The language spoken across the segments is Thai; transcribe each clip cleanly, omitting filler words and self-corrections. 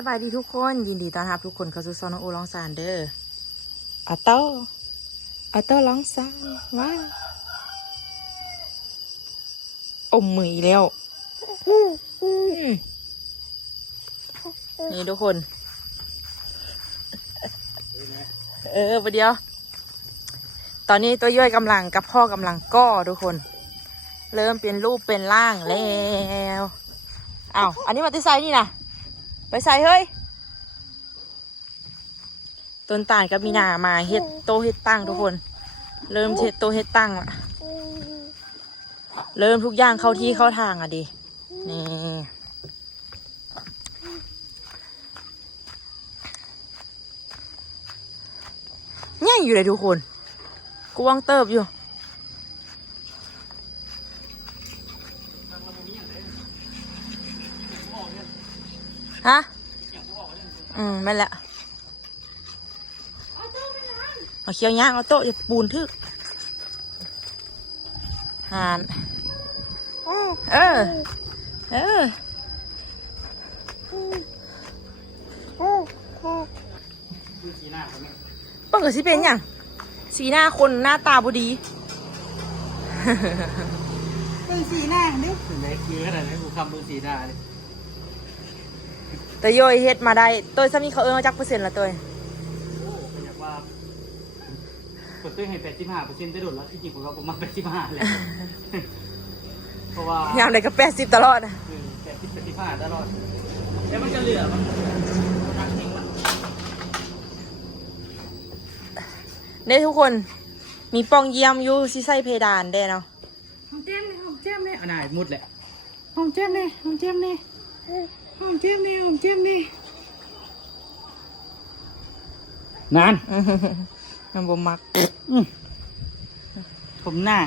สบายดีทุกคนยินดีต้อนรับทุกคนเข้าสู่ซอนโอลองซานเดอร์ออโต้ลองซานว้าวอมมืออีกแล้วนี่ทุกคนประเดี๋ยวตอนนี้ตัวย่อยกำลังกับพ่อกำลังก้อทุกคนเริ่มเป็นรูปเป็นร่างแล้วอ้าวอันนี้มาติไซนี่นะไปใส่เฮ้ยต้นตาลกับมีนามาเฮ็ดโตเฮ็ดตั้งทุกคนเริ่มเฮ็ดโตเฮ็ดตั้งละเริ่มทุกอย่างเข้าที่เข้าทางอ่ะดินี่ง่ายอยู่เลยทุกคนกวางเติบอยู่ฮะไม่ละเอาเคี้ยวย่างเอาโต๊ะอย่าปูนทึกหานป้องกับสิเป็นอย่างสีหน้าคนหน้าตาบุดีเป็นสีหน้าดิไหนคือขนาดนี้กูคำเป็นสีหน้าเลยแต่โยยเฮ็ดมาได้ตัวสามีเขามาจักเปอร์เซ็นต์ละตัวโอ้เป็นอย่างว่าเปิดเคยให้85%ได้โดดแล้วที่จริงของเราประมาณ85เลยเพราะว่ายามใดก็80ตลอด85ตลอดแล้วมันจะเหลือมันรักเองเนี่ยทุกคนมีปองเยี่ยมอยู่ซิใส่เพดานได้เนาะห้องแจ้มเลยอันไหนมุดแหละห้องแจ้มเลยนานมันบ่มักผมหน้า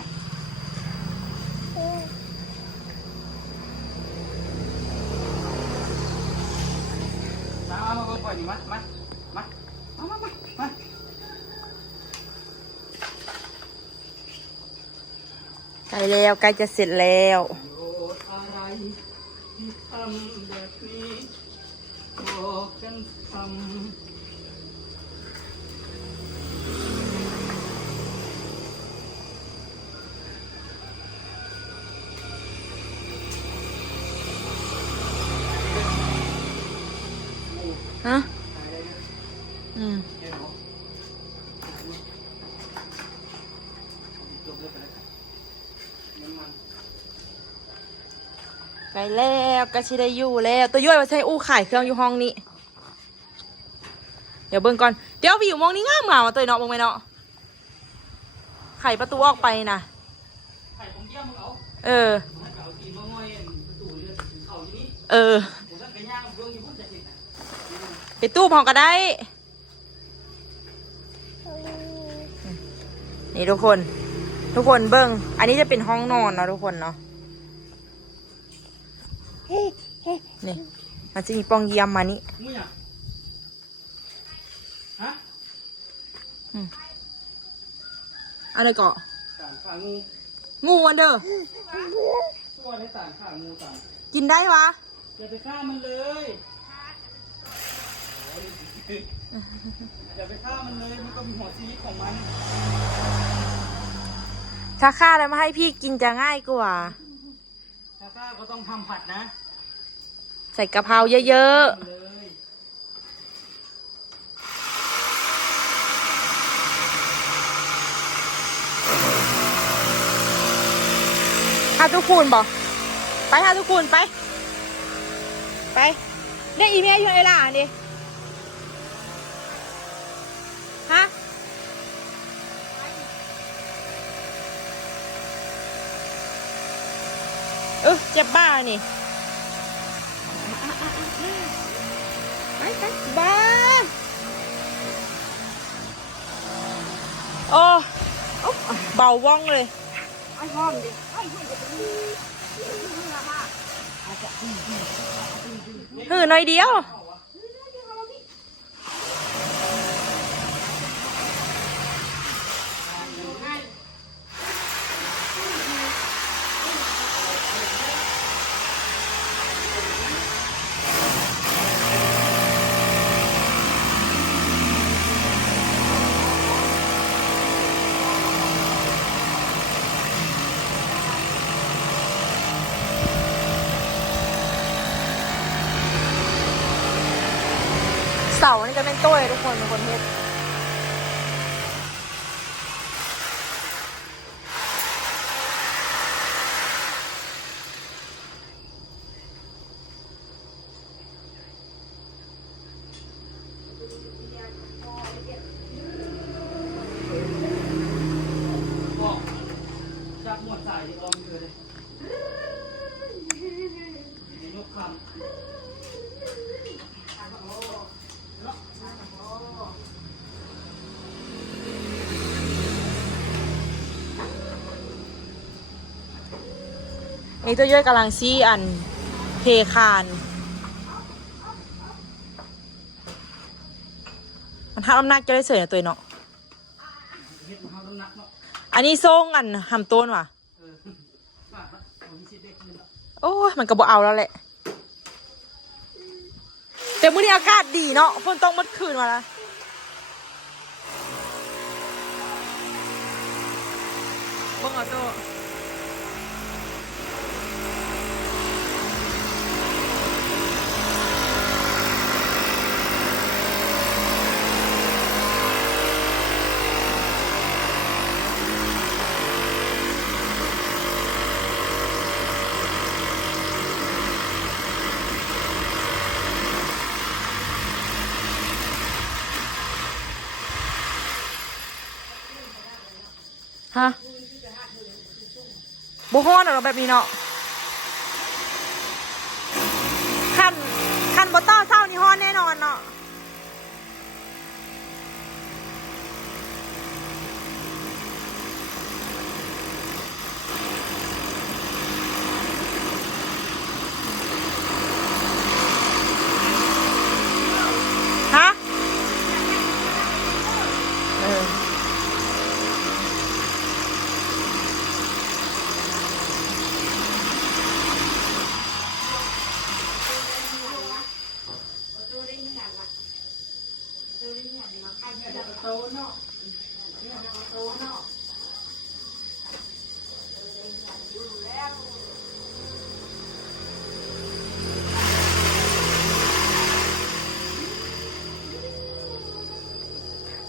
มาปล่อยดิมาใกล้แล้วใกล้จะเสร็จแล้วฮะไปแล้วก็ชิได้อยู่แล้วตัวย่อยมาใช้อู้ขายเครื่องอยู่ห้องนี้เดี๋ยวเบิ่งก่อนเดี๋ยวไปอยู่มองนี้ง่ามเหงาตัวเนาะมองไปเนาะไขประตูออกไปนะไปตู้พอก็ได้นี่ทุกคนเบิ่งอันนี้จะเป็นห้องนอนเนาะทุกคนเนาะนี่มันจะมีปองเยี่ยมมานี่อะไรเกาะงูอันเด้อกินได้วะอย่าไปฆ่ามันเลยมันก็มีหัวชีวิตของมันถ้าฆ่าแล้วมาให้พี่กินจะง่ายกว่าถ้าฆ่าก็ต้องทำผัดนะใส่กะเพราเยอะๆหาทุกคูณบอกไปหาทุกคูณไปเนี่ยอีเมลอยู่ไอ้ล่ะนี่ฮะเจ็บบ้านี่ไปบ้าโอ้เบาว่องเลยไอ้ห้องดิหน่อยเดียว เสานี่ก็เป็นต้วยทุกคนเป็นคนเฮ็ดบอกจับหมวดสายที่ออมเกินเลยในยกคำ นี่ตัวย่อยกำลังชี้อันเทคานมันทับน้ำหนักจะได้เสยนะตัวเนาะ เฮ็ดมาเฮาน้ำหนักเนาะ อันนี้ทรงอันหำต้นว่ะ ว่าเอาที่สิเด็กนี่เนาะ โอ้ยมันก็บ่เอาแล้วแหละแต่มื้อนี้อากาศดีเนาะฝนตกเมื่อคืนมาแล้วเบิ่งเอาโตฮะบ่ฮ้อนหรอกแบบนี้เนาะคันบ่ต้อเศร้านี่ฮ้อนแน่นอนเนาะฮะเออ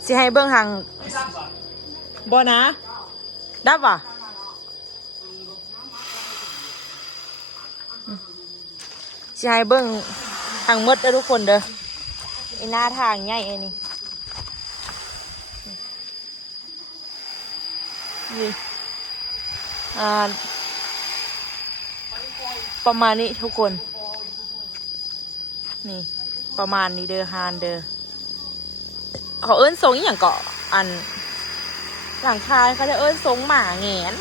สิให้เบิ่งทาง ไม่รับว่ะ บ่นะดับว่ะสิให้เบิ่งทางหมดเด้อทุกคนเด้อไอ้หน้าทางใหญ่ไอ้นี่นี่ประมาณนี้ทุกคน นี่ ประมาณนี้เด้อฮานเด้อเขาเอิ้นทรงอหย่างเกาะอันหลังคาเขาจะเอิ้นทรงหมาแหงน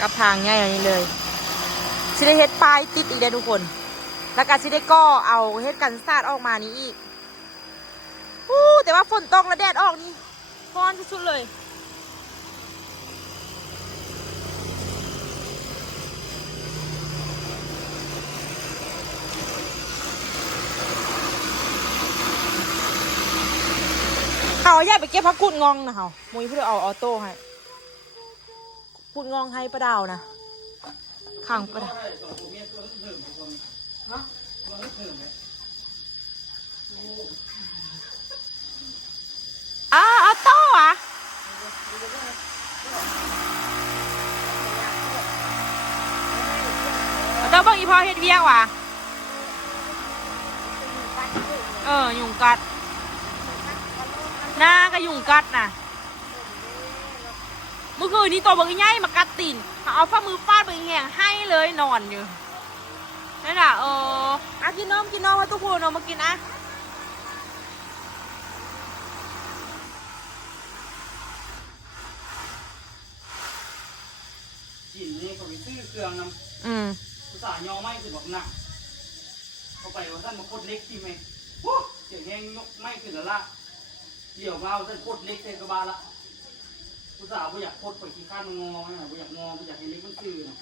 กับทางง่ายอย่างนี้เลยชิได้เฮ็ดปลายติดอีกได้ทุกคน แล้วก็ชิได้ก็เอาเฮ็ดกันซาดออกมานี้อีกแต่ว่าฝนตกแล้วแดดออกนี่ร้อนที่สุดเลยเอาอย่าไปเก็บพักกุดงองนะเขามุ้ยเพื่อเอาออโต้ให้กุดงองให้ประดาวนะขังประดาวออโต้อะออโต้เบิ่งอีพอเฮ็ดเวียกว่ะยุงกัดหน้าก็ยุงกัดน่ะเมื่อคืนนี้ตัวบางง่ายมากัดตีนเอาฝ่ามือฟาดบางแห่งให้เลยนอนอยู่นั่นน่ะกินนมว่าตุ๊กโผล่นมมากินอ่ะกินนี่ก็ไปซื้อเครื่องนำภาษายอไม่คือบอกหนักเข้าไปว่าท่านมาโคตรเล็กที่ไหมเสียงแห้งยกไม่ขึ้นแล้วละเดี๋ยวมาเอาท่านโคตรเล็กเทกบาละภาษาไม่อยากโคตรไปขี้ข้านงอไม่อยากงอไม่อยากให้เล็กมันซื่อนะ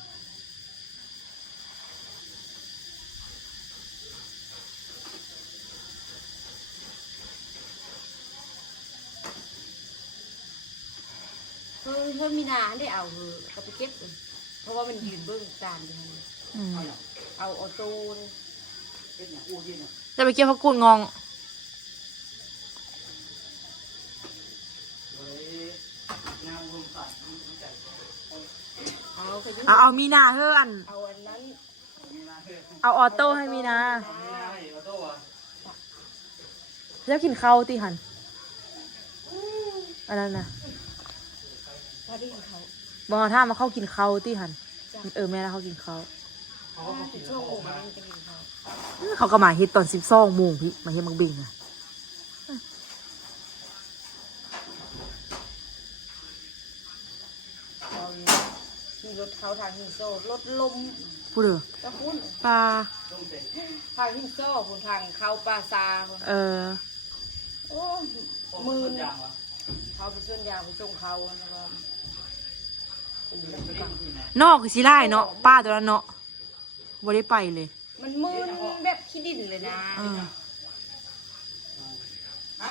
เพิ่มมีนาได้เอาเขาไปเก็บ เพราะว่ามันยืนเบื้องจานอยู่ อืม เอาออโต้ เป็นอย่างอู้ที่เนี่ย จะไปเกี่ยวพักกูดงอง โดยงานรวมสายมันใจ เอาขยุ้ เอามีนาเฮือน เอาอันนั้น มีนาเพื่อน เอาออโต้ให้มีนา มีนาให้ออโต้อะ แล้วกินข้าวตีหันอันนั้นนะ พอดีของเขา บอกถ้ามาเข้ากินข้าวตีหันแม่แล้วเขากินข้าว เขาก็มากิน ช่วง ข้าว โมง มา มันจะกินเขา เขาก็มาเฮ็ดตอน12 โมงพี่มาเฮ็ดมักบิงอะ เอาขี่รถเขาทางหินโซ่รถลม พูดเด้อ ตะคุณ ปลา ต้มเสร็จ ทางหินโซ่บนทางเขาปลาซา โอ้ ต้ม มือ ต้นยางวะ เขาไปส่วนยางไปส่งเขาแล้วก็ ต้มเสร็จก็ได้ที่ไหน นอกคือสิไล่เนาะป้าตัวนั้นเนาะบ่ได้ไปเลย มันมืนแบบขี้ดินเลยนะ เออ ฮะ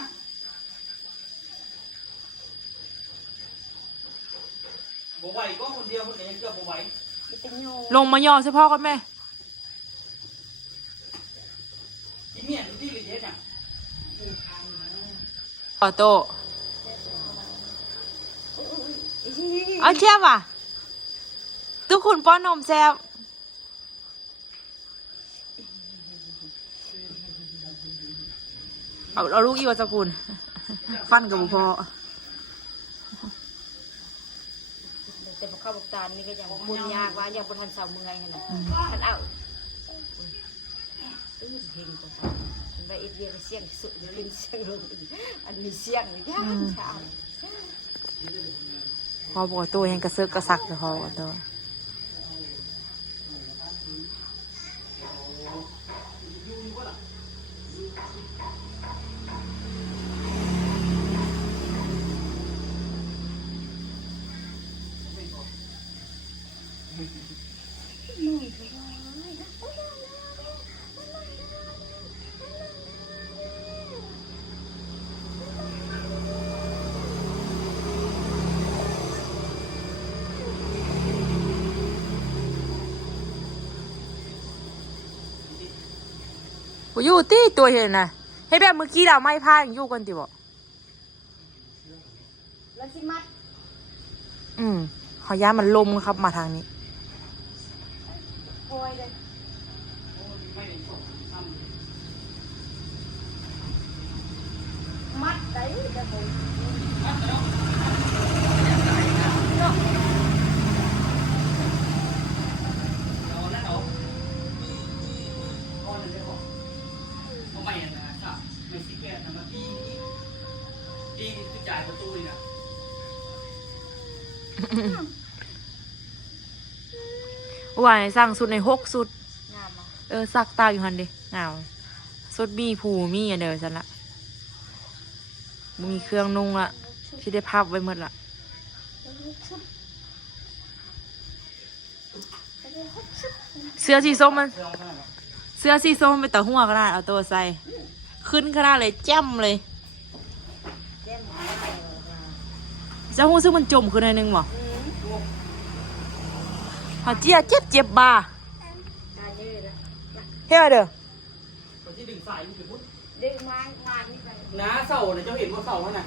บ่ไหวก็คนเดียวคนเดียวยังเกือบบ่ไหว มันเป็นโย ลงมาย่อเฉพาะกันแม่ ที่เมียนที่ลิเทสเนี่ย ออโต้เอาเทียบว่ะทุกคนป้อนนมแซ่บเอาลูกอีวาสกุลฟันกับบุพอ แต่พอเข้าบอกตาลนี่ก็ยังบุญยากว่ายังบนทันเสาเมืองเห็นไหมทันเอาเพลงก็มันไปอีกเดียวเสียงสุดเป็นเสียงลงอันนี้เสียงนี่ยากช้า พอบอกตัวเองกระเซิกกระซักเลยพอบอกตัว อยู่ตีตัวเห็นนะให้แบบเมื่อกี้เราไม่พาอย่างอยู่กันติบอก แล้วสิมัด เขาย่ามันลมครับมาทางนี้ โอยเลย ไม่ได้ส่งทำ มัดได้แต่ผม เอาแล้วเอาเอาเลยเอาเอาไม่นะครับไม่สิแก่นะมาตีคือจ่ายประตูนี่นะ ว่าให้สั่งสุดใน6 สุด งามอ่ะ สักตาอยู่หันดิงามสุดมีผูมีอันเดียวฉันละบ่มีเครื่องนุ่งละที่ได้พับไว้หมดละเสื้อสีส้มมัน เรื่องขนาดนั้น เสื้อสีส้มมันเป็นตะหัวขนาดเอาตัวใส่ ขึ้นขนาดเลยแจ่มเลย แก้มหาย เจ้าหูซึ่งมันจมขึ้นหน่อยนึงบ่เขาเจี๊ยเจ็บบ่า ตาเยอะเลย เฮ้ยเด้อ คนที่ดึงสายมันคือพุทธ ดึงไม้งานนี่ไป น้าเสาเนี่ยเจ้าเห็นว่าเสาเขาน่ะ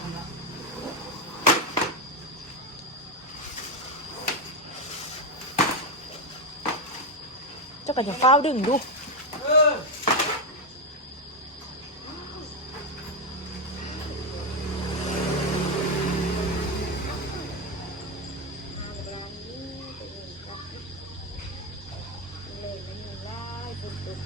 ทำละ เจ้ากันจะเฝ้าวดึงดู เออ เลยมันอยู่ไล่ปุ่นปุ่น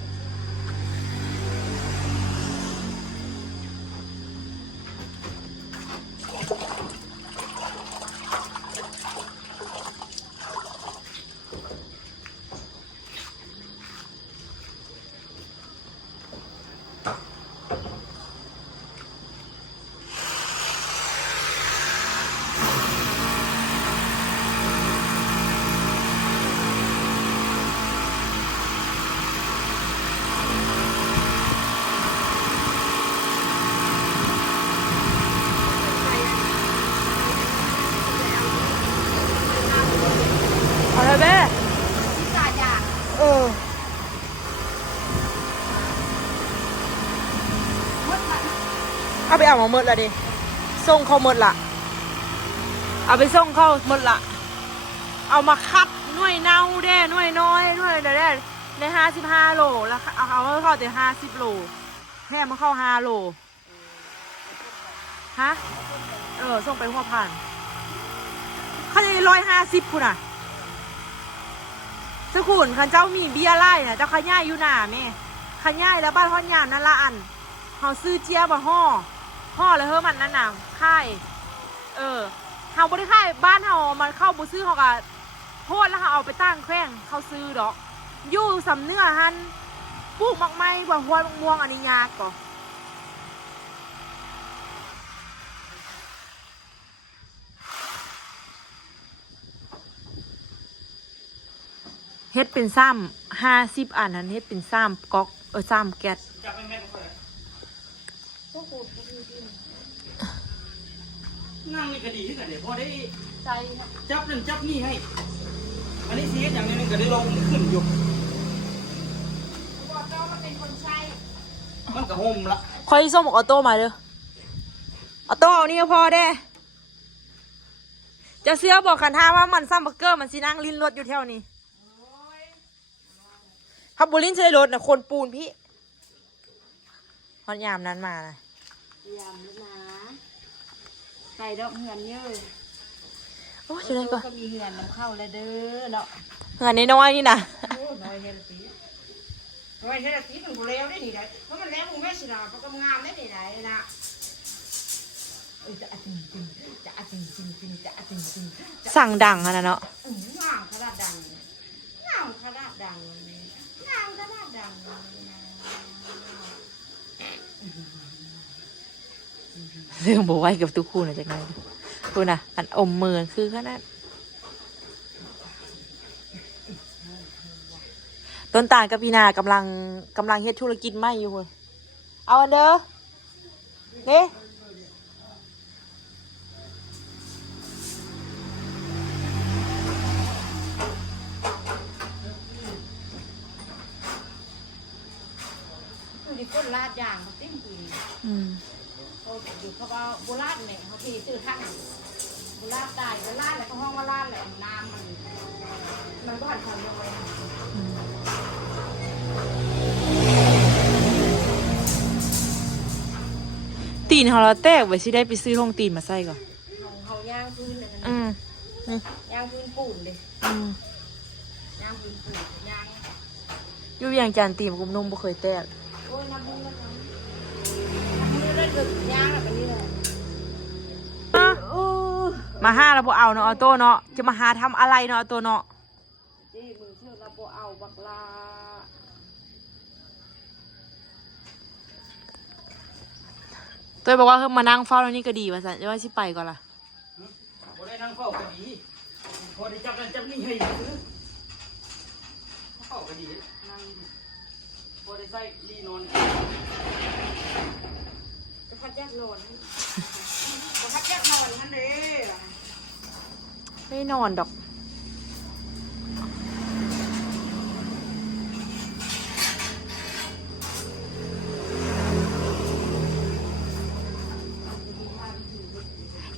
เอามาหมดละดิส่งเขาหมดละเอาไปส่งเขาหมดละเอามาคัดหน่วยเน่าเด้หน่วยน้อยหน่วยเด้ใน55 โลแล้วเอามาเข้าแต่50 โลแม่มาเข้า5 โลฮะส่งไปหัวผ่านเขาจะ150คุณอ่ะสกุลคันเจ้ามีเบียร์ไล่นะเจ้าขย่ายอยู่หน้าแม่ขย่ายแล้วบ้านห้อนยามนั่นละอันเขาซื้อเจี๊ยบมาห่อแล้วเฮ้มันนั่นน่ะค่ายเขาบริค่ายบ้านเขามันเข้าบุซื้อเขาก็โทษแล้วเขาเอาไปตั้งแข้งเขาซื้อดอกอยู่สำเนื้อหันปลูกมักไม้กว่าหัวม่วงอันนี้ยากก่อเฮ็ดเป็นซ้ำ50 อันนั้นเฮ็ดเป็นซ้ำก๊อกซ้ำแก๊ส จับไปแม่ก็นั่งนี่ก็ดีขึ้นกันเดี๋ยวพอได้ ใจ จับนั่นจับนี่ให้อันนี้ซีอย่างนี้ก็ได้ลงขึ้นอยู่ บอกเรามันเป็นคนใช้ มันก็ห่มละ คอยส่งออโต้มาเด้อออโต้เอานี่ก็พอเด้จะเสื้อบอกขันท่าว่ามันซ้ำบักเกอร์มันสินั่งลิ้นรถอยู่แถวนี้ขับบุลินใช้รถนะคนปูนพี่ฮอนยามนั้นมานะ ยามแล้วนะไก่ดอกเหือนเยอะ โอ้ยจะได้ก่อน ก็มีเหือนนำเข้าแล้วเด้อเนาะ งานน้อยๆนี่นะ โอ้น้อยเฮลตีน้อยเฮลตีมันบุเร็วได้นี่ได้เพราะมันแล้วมึงไม่สินะเพราะกำงามได้นี่ได้นะจะจริงจริงจะจริงจริงจริงจะจริงจริง สั่งดังอะนะเนาะ งามขนาดดังงามขนาดดังงามขนาดดัง เรื่องบอกไว้กับทุกคู่นะจากไหนดูนะอันอมมือคือขนาดต้นตาลกับพี่นากำลังเฮ็ดธุรกิจใหม่อยู่เลยเอาอันเด้อนี่ อยู่ที่คนลาดยางเขาติ้งปีเขาอยู่เขาว่าโบราณเนี่ยเขาพี่ซื้อทั้งโบราณตายโบราณแล้วก็ห้องว่าราณแหละน้ำมันก็หันทำลงไป ตีนของเราแตกไว้สิได้ไปซื้อห้องตีนมาใส่ก่อน เขาย่างพื้นเลย นี่ ย่างพื้นปูนเลย ย่างพื้นปูนย่าง อยู่อย่างจานตีนกุมนุ่มบ่เคยแตก โอ้ยน้ำมือแล้วกันน้ำมือได้ดึกย่างแบบนี้เลย มาห้าแล้วพอเอาเนาะออโต้เนาะจะมาหาทำอะไรเนาะออโต้เนาะ จี้มือเชื่อเราโบเอาบักลา ตัวบอกว่าเฮ้ยมานั่งเฝ้าแล้วนี่ก็ดีว่าสันจะว่าสิไปก่อนล่ะ พอได้นั่งเฝ้าก็ดีพอได้จับนั่นจับนี่ให้ซื้อเฝ้าก็ดีนั่งพอได้ใส่รีนอน จะพัดแยกนอนจะพัดแยกนอนนั่นเลย ไม่นอนดอก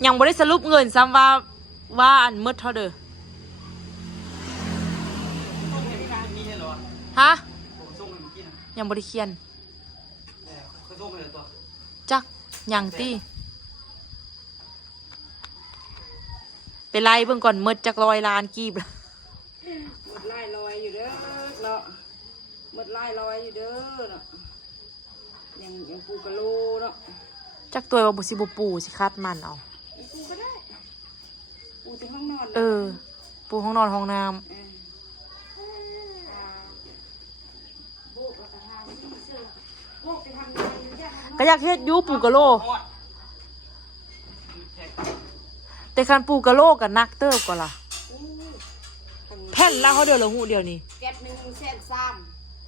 ยังบ่ได้สรุปเงินซ้ำว่าอันมืดเท่าเด้อ ส่งให้พี่นางมีเหรอ ฮะ ผมส่งให้เมื่อกี้นะ ยังบ่ได้เขียน เขาส่งให้ตัว จักยังตี้ไปไล่เบิ่งก่อนมืดจัก100 ล้านกีบละ หมดไล่ลอยอยู่เด้อเนาะหมดไล่ลอยอยู่เด้อเนาะยังปูกะโลเนาะ จักตัวว่าบุสิบุปูสิคัดมันเอา ปูก็ได้ปูที่ห้องนอน ปูห้องนอนห้องน้ โบกแล้วก็ทำที่เสื้อโบกไปทำงานอยู่เนี่ย ำก็อยากเฮ็ดอยูปูกะโล แต่คันปูกะโลกับนักเติบกว่าล่ะแผ่นละเขาเดียวละหูเดียวนี่ แก๊สหนึ่งแสนสาม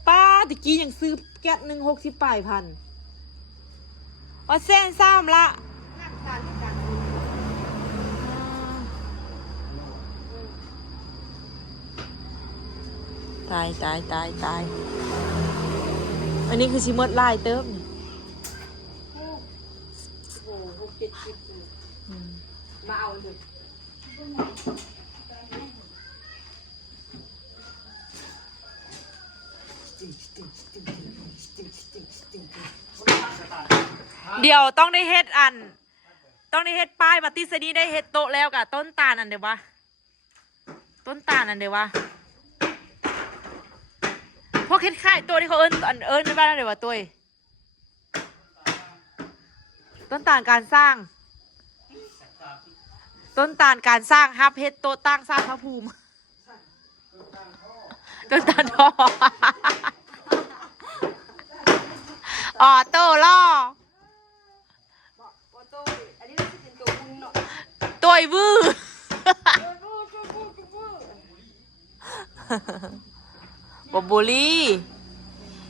ป้าตะกี้ยังซื้อแก๊สหนึ่ง60 ปลายพันว่าแสนซ้ำละ นักการที่การ ตายอันนี้คือชิมดลายเติมนี่ มาเอาดู เดี๋ยวต้องได้เฮ็ดอัน ต้องได้เฮ็ดป้ายบัตติสนีได้เฮ็ดโต๊ะแล้วกะต้นตาลอันเดียววะต้นตาลอันเดียววะพวกเฮ็ดค่ายตัวที่เขาเอิ้นในบ้านอันเดียววะตัวต้นตาลการสร้าง ต้นตาลการสร้างฮับเฮ็ดโต๊ะตั้งสร้างพระภูมิต้นตาลทออ๋อโต้ล่อตัววื้อบบบุรี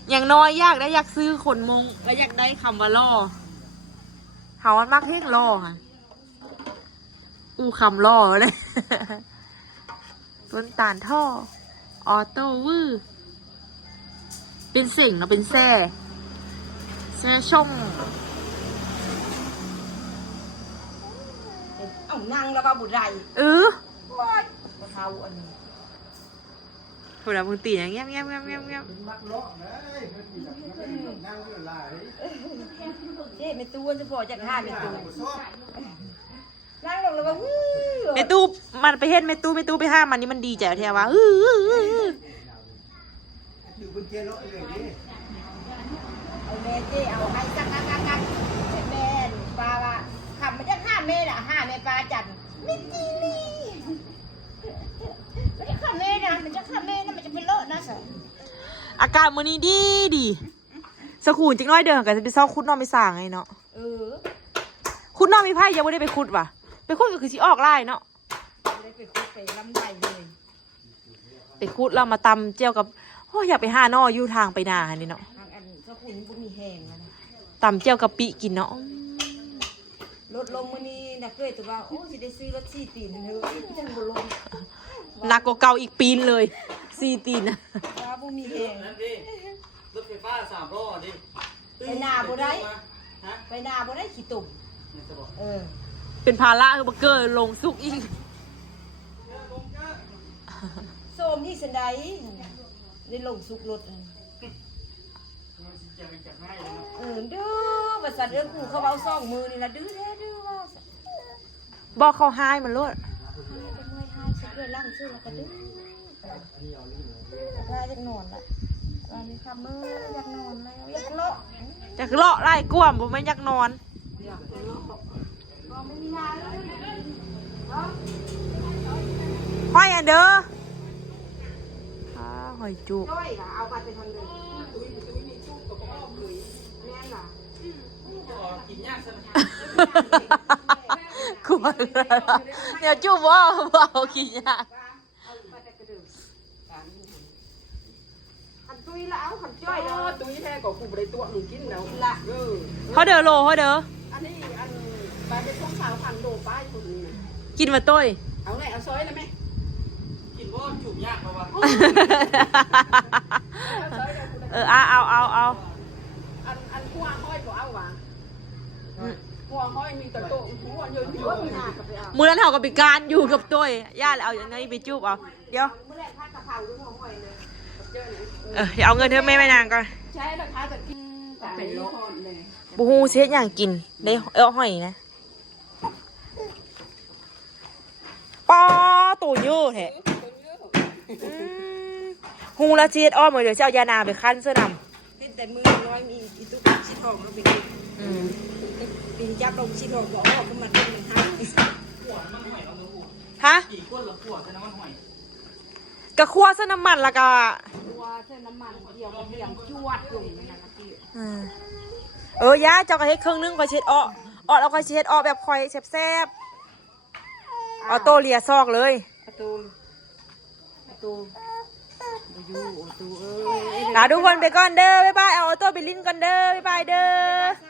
อย่างน้อยอยากได้อยากซื้อขนมงและอยากได้คำว่าล่อเฮามันมักเพ่งล่อค่ะอู้คำล่อเลยต้นตาลท่อออโต้วื้อเป็นเสิ่งเนาะเป็นแซ่ช่อง เอานั่งแล้วว่าบุไร ว้ายกระเทาอันนี้ ถูกแล้วมึงตีอย่างเงี้ยเงี้ยเงี้ยเงี้ยเงี้ย มักเลาะเลยนั่งเรื่องลาย เจ๊เมตูนจะพอจากท่าเมตูนั่งลงแล้วว่าเมตูมันไปเฮ็ดเมตูไปห้ามมันนี่มันดีใจแท้ว่าอยู่บนเกียร์เลาะเลยนี่ เอาแม่เจ๊เอาให้กักแม่ปลาว่าคำมันจะห้าแม่น่ะห้าแม่ปลาจันไม่จีนี่ไม่ใช่ข้าแม่นะมันจะข้าแม่นะมันจะเป็นเลอะนะสิ อากาศมื้อนี้ดีสกูลจังน้อยเดินกันจะไปเซาคุดนอนไปสร้างไงเนาะคุดนอนมีไพ่ยังไม่ได้ไปคุดว่ะไปคุดก็คือสิออกไล่เนาะ ได้ไปคุยไปลำไส้เลย ไปคุดเรามาตำเจียวกับโอ้ยอยากไปหาน้ออยู่ทางไปนานี่เนาะ ทางอันเจ้าคุณบุมีแหงนะ ตำเจียวกับปิกินเนาะ รถลงมื้อนี้นะเคยแต่ว่าโอ้สิได้ซื้อรถ4 ตีนเฮ้ยจังบ่ลง หนักกว่าเก่าอีกปีนเลย4 ตีนนะ ว่าบุมีแหง นั่นดิรถไฟฟ้า3 ล้อดิ ไปนาบ่ได้ ฮะ ไปนาบ่ได้ขี้ตุ่ม เนี่ยจะบอก เป็นภาระคือบักเกอร์ลงซุกอีก โซมนี่สันใดได้ลงสุกรถ มันจะไปจับง่ายเลยเนาะ ดื้อภาษาเรื่องกูเขาเอาซ่องมือนี่ละดื้อแท้ดื้อว่า บอกเขาหายมันรวด เป็นมวยหายสักเรื่องล่างชื่อแล้วก็ดื้อได้จากนอนละวันนี้คำมืออยากนอนแล้วอยากเลาะ จะเลาะไล่กวมผมไม่อยากนอน อยากเลาะก็ไม่มีงานแล้วเนาะ ห้อยอันเด้อหอยจุก จ้อยค่ะเอาไปเป็นทางเดินแม่ล่ะ กินยากซะนะ กลัวเดี๋ยวจุบว่าเอาขี้ยา เอาไปแต่กระดึงขันตุ้ยละเอาขันจ้อยแล้ว ตุ้ยแท้ก็กูบ่ได้ตัวหนูกินแล้ว ละ เขาเด้อโลเขาเด้อ อันนี้อันไปเป็นช่องสาวพันโดป้ายคนนี้ กินมาต้ย เอาไงเอาซอยนะแม่ กินเพราะจุกยากเพราะว่า เอา อันหัวห้อยบ่เอาว่ะหัวห้อยมีแต่โตหัวเยอะหัวมีหน้ากับไปเอา มือนั้นเขากับปีการอยู่กับต้ยย่าเอาอย่างนี้ไปจุบเอาเดี๋ยว เมื่อไรพักกะเพราด้วยหัวหอยเลย เจอเนี่ย เดี๋ยวเอาเงินเธอไม่นานก่อน ใช้ราคาแต่กินแต่เป็นโลเลย บูฮูเสียอย่างกินได้หอยนะป้าตัวเยอะแท้ฮูละเชียดอ้อมเดี๋ยวจะเอายานาไปคั้นเสื้อนำ เป็นแต่มือน้อยมีอีตุ๊กชิทองเราไปกินปีนจับลงชิทองบอกออกขึ้นมาเป็นห้า ขวดมันหอยเราเนื้อขวด ฮะ กี่ก้นละขวดแต่น้ำมันหอย กะคั่วเส้นน้ำมันละกะ ตัวเส้นน้ำมันเดียวเดียมจวดอยู่นั่นนะพี่ ย่าเจ้ากะเฮ็ดเครื่องนึงคอยเช็ดอ้อแล้วคอยเช็ดอ้อแบบคอยแซ่บๆเอาโตเลียซอกเลย ประตูอยู่ประตู ลาทุกคนไปก่อนเด้อบ๊ายบายเอาออโต้ไปลิ้นก่อนเด้อบ๊ายบายเด้อ